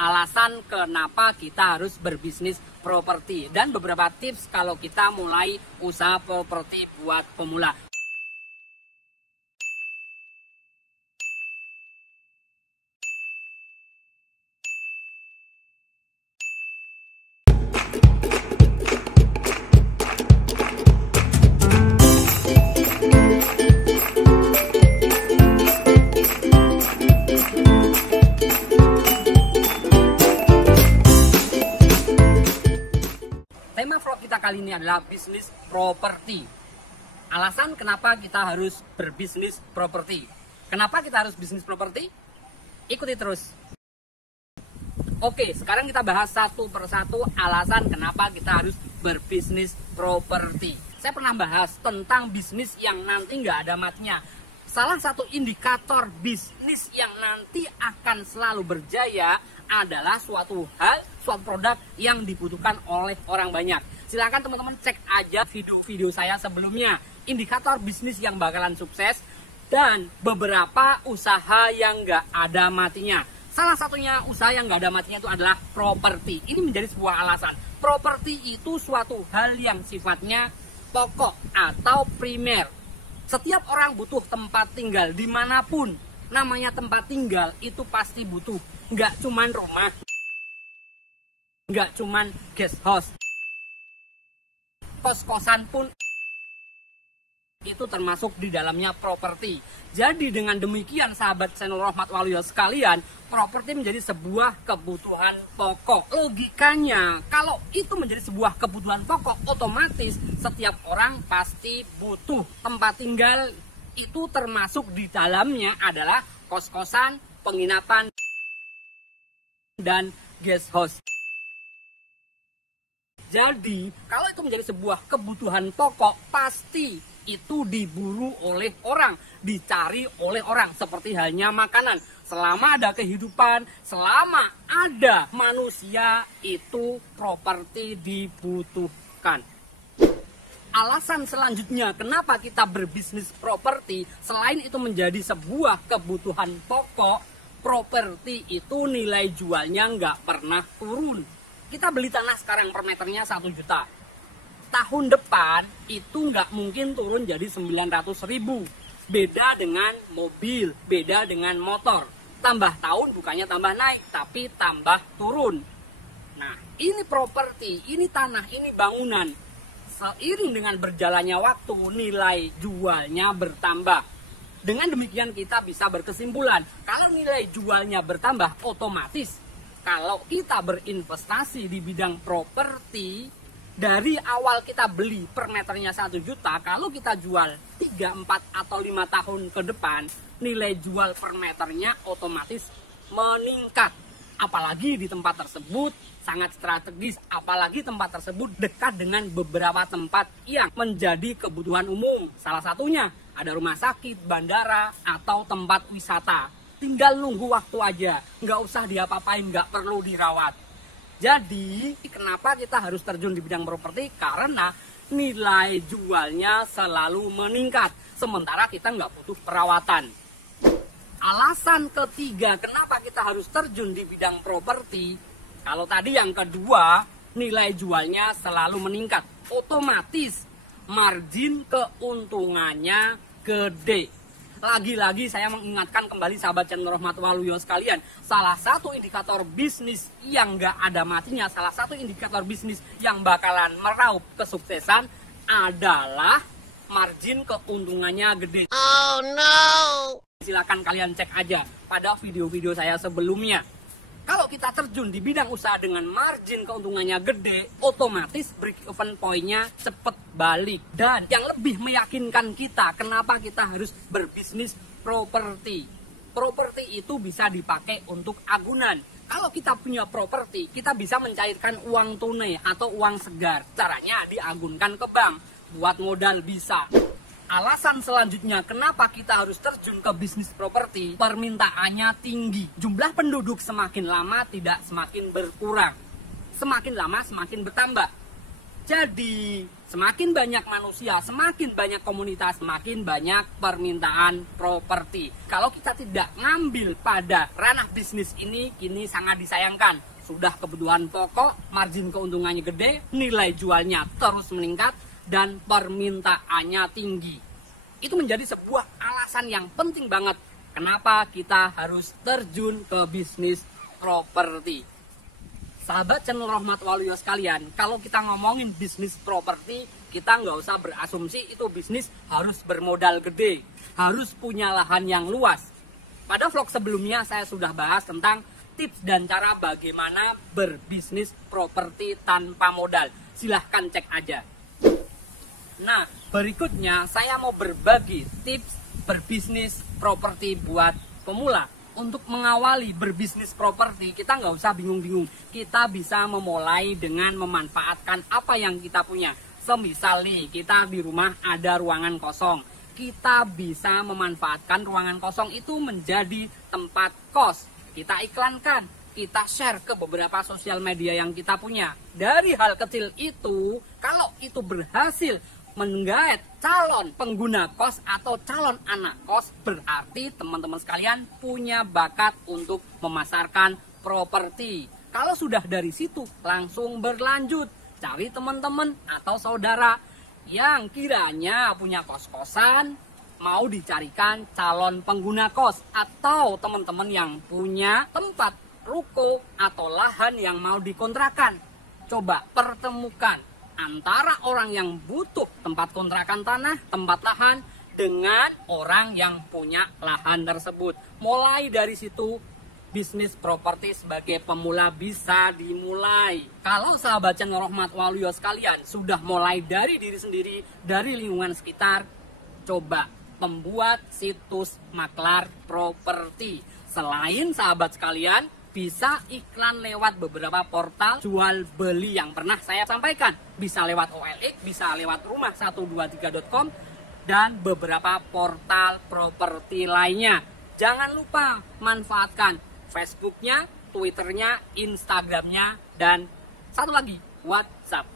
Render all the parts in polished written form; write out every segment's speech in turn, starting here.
alasan kenapa kita harus berbisnis properti dan beberapa tips kalau kita mulai usaha properti buat pemula. Tema vlog kita kali ini adalah bisnis properti. Alasan kenapa kita harus berbisnis properti. Kenapa kita harus bisnis properti? Ikuti terus. Oke, sekarang kita bahas satu persatu alasan kenapa kita harus berbisnis properti. Saya pernah bahas tentang bisnis yang nanti nggak ada matinya. Salah satu indikator bisnis yang nanti akan selalu berjaya adalah suatu produk yang dibutuhkan oleh orang banyak. Silakan teman-teman cek aja video-video saya sebelumnya. Indikator bisnis yang bakalan sukses dan beberapa usaha yang nggak ada matinya. Salah satunya usaha yang nggak ada matinya itu adalah properti. Ini menjadi sebuah alasan. Properti itu suatu hal yang sifatnya pokok atau primer. Setiap orang butuh tempat tinggal dimanapun. Namanya tempat tinggal itu pasti butuh. Nggak cuman rumah, nggak cuman guest house, kos-kosan pun itu termasuk di dalamnya properti. Jadi dengan demikian sahabat channel Rahmat Waluyo sekalian, properti menjadi sebuah kebutuhan pokok. Logikanya kalau itu menjadi sebuah kebutuhan pokok, otomatis setiap orang pasti butuh tempat tinggal. Itu termasuk di dalamnya adalah kos-kosan, penginapan, dan guest house. Jadi, kalau itu menjadi sebuah kebutuhan pokok, pasti itu diburu oleh orang, dicari oleh orang, seperti halnya makanan. Selama ada kehidupan, selama ada manusia, itu properti dibutuhkan. Alasan selanjutnya kenapa kita berbisnis properti, selain itu menjadi sebuah kebutuhan pokok, properti itu nilai jualnya nggak pernah turun. Kita beli tanah sekarang per meternya 1 juta. Tahun depan itu nggak mungkin turun jadi 900.000. Beda dengan mobil, beda dengan motor. Tambah tahun bukannya tambah naik, tapi tambah turun. Nah, ini properti, ini tanah, ini bangunan. Seiring dengan berjalannya waktu, nilai jualnya bertambah. Dengan demikian kita bisa berkesimpulan, kalau nilai jualnya bertambah, otomatis kalau kita berinvestasi di bidang properti, dari awal kita beli per meternya 1 juta, kalau kita jual 3, 4, atau 5 tahun ke depan, nilai jual per meternya otomatis meningkat. Apalagi di tempat tersebut sangat strategis, apalagi tempat tersebut dekat dengan beberapa tempat yang menjadi kebutuhan umum. Salah satunya ada rumah sakit, bandara, atau tempat wisata. Tinggal nunggu waktu aja, nggak usah diapa-apain, nggak perlu dirawat. Jadi, kenapa kita harus terjun di bidang properti? Karena nilai jualnya selalu meningkat, sementara kita nggak butuh perawatan. Alasan ketiga, kenapa kita harus terjun di bidang properti? Kalau tadi yang kedua, nilai jualnya selalu meningkat. Otomatis margin keuntungannya gede. Lagi-lagi saya mengingatkan kembali sahabat channel Rahmat Waluyo sekalian, salah satu indikator bisnis yang nggak ada matinya, salah satu indikator bisnis yang bakalan meraup kesuksesan adalah margin keuntungannya gede. Oh no! Silakan kalian cek aja pada video-video saya sebelumnya. Kalau kita terjun di bidang usaha dengan margin keuntungannya gede, otomatis break even point-nya cepet balik. Dan yang lebih meyakinkan kita, kenapa kita harus berbisnis properti. Properti itu bisa dipakai untuk agunan. Kalau kita punya properti, kita bisa mencairkan uang tunai atau uang segar. Caranya diagunkan ke bank, buat modal bisa. Alasan selanjutnya kenapa kita harus terjun ke bisnis properti, permintaannya tinggi. Jumlah penduduk semakin lama tidak semakin berkurang. Semakin lama semakin bertambah. Jadi semakin banyak manusia, semakin banyak komunitas, semakin banyak permintaan properti. Kalau kita tidak ngambil pada ranah bisnis ini, kini sangat disayangkan. Sudah kebutuhan pokok, margin keuntungannya gede, nilai jualnya terus meningkat, dan permintaannya tinggi. Itu menjadi sebuah alasan yang penting banget kenapa kita harus terjun ke bisnis properti. Sahabat channel Rahmat Waluyo sekalian, kalau kita ngomongin bisnis properti, kita nggak usah berasumsi itu bisnis harus bermodal gede, harus punya lahan yang luas. Pada vlog sebelumnya saya sudah bahas tentang tips dan cara bagaimana berbisnis properti tanpa modal. Silahkan cek aja. Nah, berikutnya saya mau berbagi tips berbisnis properti buat pemula. Untuk mengawali berbisnis properti, kita nggak usah bingung-bingung. Kita bisa memulai dengan memanfaatkan apa yang kita punya. Semisal nih, kita di rumah ada ruangan kosong. Kita bisa memanfaatkan ruangan kosong itu menjadi tempat kos. Kita iklankan, kita share ke beberapa sosial media yang kita punya. Dari hal kecil itu, kalau itu berhasil menggait calon pengguna kos atau calon anak kos, berarti teman-teman sekalian punya bakat untuk memasarkan properti. Kalau sudah dari situ, langsung berlanjut cari teman-teman atau saudara yang kiranya punya kos-kosan, mau dicarikan calon pengguna kos, atau teman-teman yang punya tempat ruko atau lahan yang mau dikontrakan. Coba pertemukan antara orang yang butuh tempat kontrakan tanah, tempat lahan, dengan orang yang punya lahan tersebut. Mulai dari situ, bisnis properti sebagai pemula bisa dimulai. Kalau sahabat channel Rahmat Waluyo sekalian sudah mulai dari diri sendiri, dari lingkungan sekitar, coba membuat situs maklar properti. Selain sahabat sekalian, bisa iklan lewat beberapa portal jual beli yang pernah saya sampaikan. Bisa lewat OLX, bisa lewat rumah123.com, dan beberapa portal properti lainnya. Jangan lupa manfaatkan Facebooknya, Twitternya, Instagramnya, dan satu lagi, WhatsApp.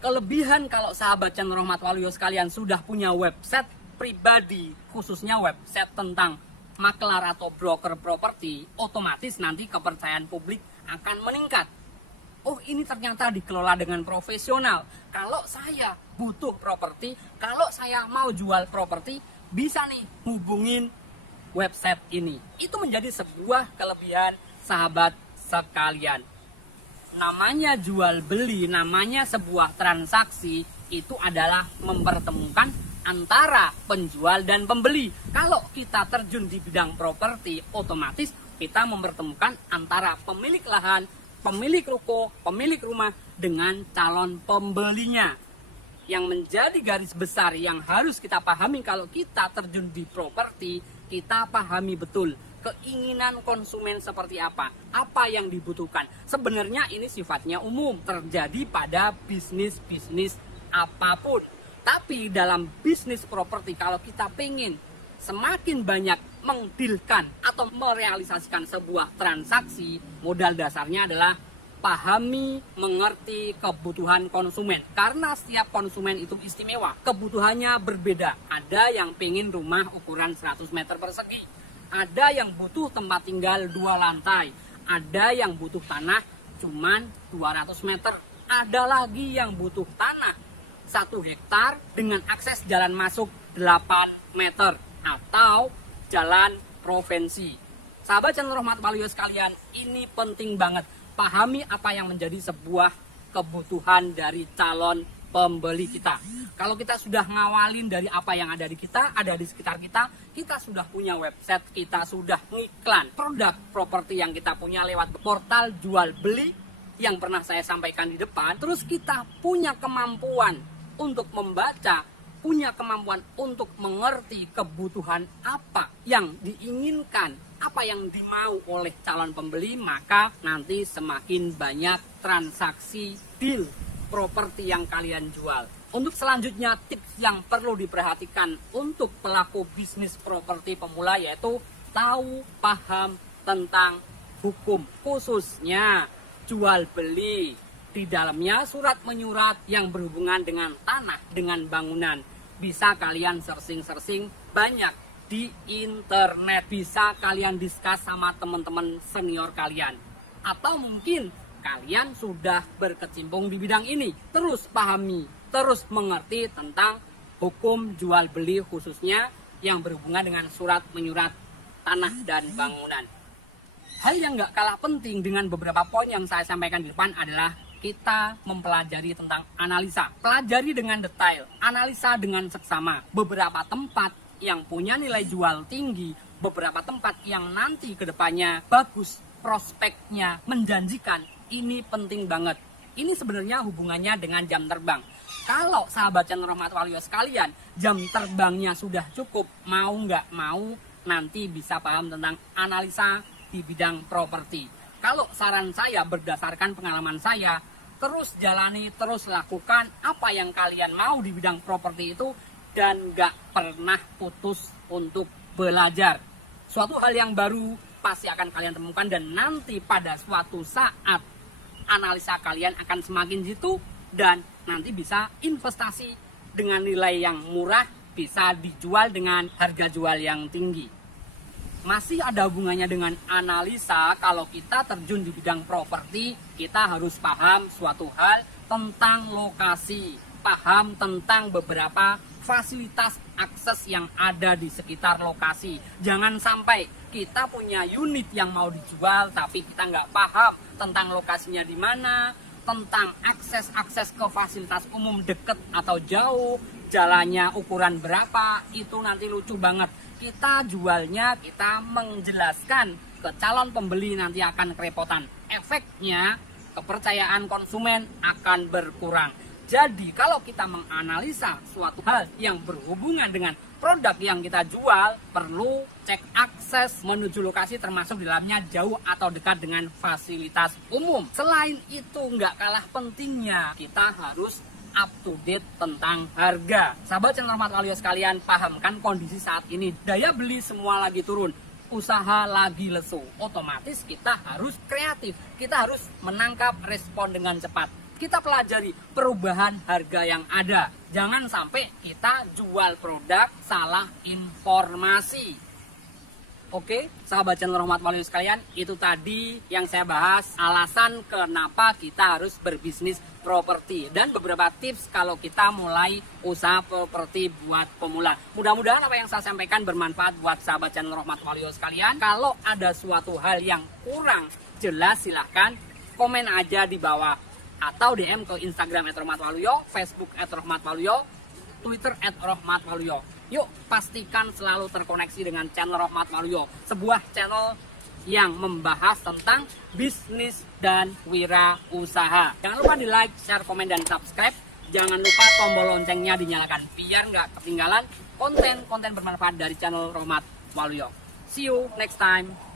Kelebihan kalau sahabat channel Rahmat Waluyo sekalian sudah punya website pribadi, khususnya website tentang maklar atau broker properti, otomatis nanti kepercayaan publik akan meningkat. Oh, ini ternyata dikelola dengan profesional. Kalau saya butuh properti, kalau saya mau jual properti, bisa nih hubungin website ini. Itu menjadi sebuah kelebihan sahabat sekalian. Namanya jual beli, namanya sebuah transaksi, itu adalah mempertemukan antara penjual dan pembeli. Kalau kita terjun di bidang properti, otomatis kita mempertemukan antara pemilik lahan, pemilik ruko, pemilik rumah dengan calon pembelinya. Yang menjadi garis besar yang harus kita pahami kalau kita terjun di properti, kita pahami betul keinginan konsumen seperti apa yang dibutuhkan. Sebenarnya ini sifatnya umum, terjadi pada bisnis-bisnis apapun. Tapi dalam bisnis properti, kalau kita pengen semakin banyak mengdealkan atau merealisasikan sebuah transaksi, modal dasarnya adalah pahami, mengerti kebutuhan konsumen. Karena setiap konsumen itu istimewa, kebutuhannya berbeda. Ada yang pengen rumah ukuran 100 meter persegi, ada yang butuh tempat tinggal 2 lantai, ada yang butuh tanah cuman 200 meter, ada lagi yang butuh tanah 1 hektar dengan akses jalan masuk 8 meter atau jalan provinsi. Sahabat channel Rahmat Waluyo sekalian, ini penting banget. Pahami apa yang menjadi sebuah kebutuhan dari calon pembeli kita. Kalau kita sudah ngawalin dari apa yang ada di kita, ada di sekitar kita, kita sudah punya website, kita sudah ngiklan produk properti yang kita punya lewat portal jual beli yang pernah saya sampaikan di depan. Terus kita punya kemampuan untuk membaca, punya kemampuan untuk mengerti kebutuhan apa yang diinginkan, apa yang dimau oleh calon pembeli, maka nanti semakin banyak transaksi deal properti yang kalian jual. Untuk selanjutnya, tips yang perlu diperhatikan untuk pelaku bisnis properti pemula yaitu tahu paham tentang hukum, khususnya jual beli. Di dalamnya surat menyurat yang berhubungan dengan tanah, dengan bangunan. Bisa kalian searching banyak di internet. Bisa kalian discuss sama teman-teman senior kalian. Atau mungkin kalian sudah berkecimpung di bidang ini. Terus pahami, terus mengerti tentang hukum jual beli khususnya yang berhubungan dengan surat menyurat tanah dan bangunan. Hal yang gak kalah penting dengan beberapa poin yang saya sampaikan di depan adalah kita mempelajari tentang analisa. Pelajari dengan detail, analisa dengan seksama. Beberapa tempat yang punya nilai jual tinggi, beberapa tempat yang nanti kedepannya bagus, prospeknya menjanjikan. Ini penting banget. Ini sebenarnya hubungannya dengan jam terbang. Kalau sahabat channel Rahmat Waluyo sekalian, jam terbangnya sudah cukup, mau nggak mau nanti bisa paham tentang analisa di bidang properti. Kalau saran saya berdasarkan pengalaman saya, terus jalani, terus lakukan apa yang kalian mau di bidang properti itu dan nggak pernah putus untuk belajar. Suatu hal yang baru pasti akan kalian temukan dan nanti pada suatu saat analisa kalian akan semakin jitu dan nanti bisa investasi dengan nilai yang murah, bisa dijual dengan harga jual yang tinggi. Masih ada hubungannya dengan analisa. Kalau kita terjun di bidang properti, kita harus paham suatu hal tentang lokasi, paham tentang beberapa fasilitas akses yang ada di sekitar lokasi. Jangan sampai kita punya unit yang mau dijual tapi kita nggak paham tentang lokasinya di mana, tentang akses ke fasilitas umum dekat atau jauh, jalannya ukuran berapa, itu nanti lucu banget. Kita jualnya, kita menjelaskan ke calon pembeli nanti akan kerepotan. Efeknya kepercayaan konsumen akan berkurang. Jadi kalau kita menganalisa suatu hal yang berhubungan dengan produk yang kita jual, perlu cek akses menuju lokasi termasuk di dalamnya jauh atau dekat dengan fasilitas umum. Selain itu nggak kalah pentingnya, kita harus up to date tentang harga. Sahabat channel Rahmat Waluyo sekalian, pahamkan kondisi saat ini. Daya beli semua lagi turun, usaha lagi lesu. Otomatis kita harus kreatif, kita harus menangkap respon dengan cepat. Kita pelajari perubahan harga yang ada. Jangan sampai kita jual produk salah informasi. Oke, sahabat channel Rahmat Waluyo sekalian, itu tadi yang saya bahas alasan kenapa kita harus berbisnis properti dan beberapa tips kalau kita mulai usaha properti buat pemula. Mudah-mudahan apa yang saya sampaikan bermanfaat buat sahabat channel Rahmat Waluyo sekalian. Kalau ada suatu hal yang kurang jelas, silahkan komen aja di bawah atau DM ke Instagram @rahmatwaluyo, Facebook @rahmatwaluyo, Twitter @rahmatwaluyo. Yuk pastikan selalu terkoneksi dengan channel Rahmat Waluyo, sebuah channel yang membahas tentang bisnis dan wirausaha. Jangan lupa di like, share, komen, dan subscribe. Jangan lupa tombol loncengnya dinyalakan biar nggak ketinggalan konten-konten bermanfaat dari channel Rahmat Waluyo. See you next time.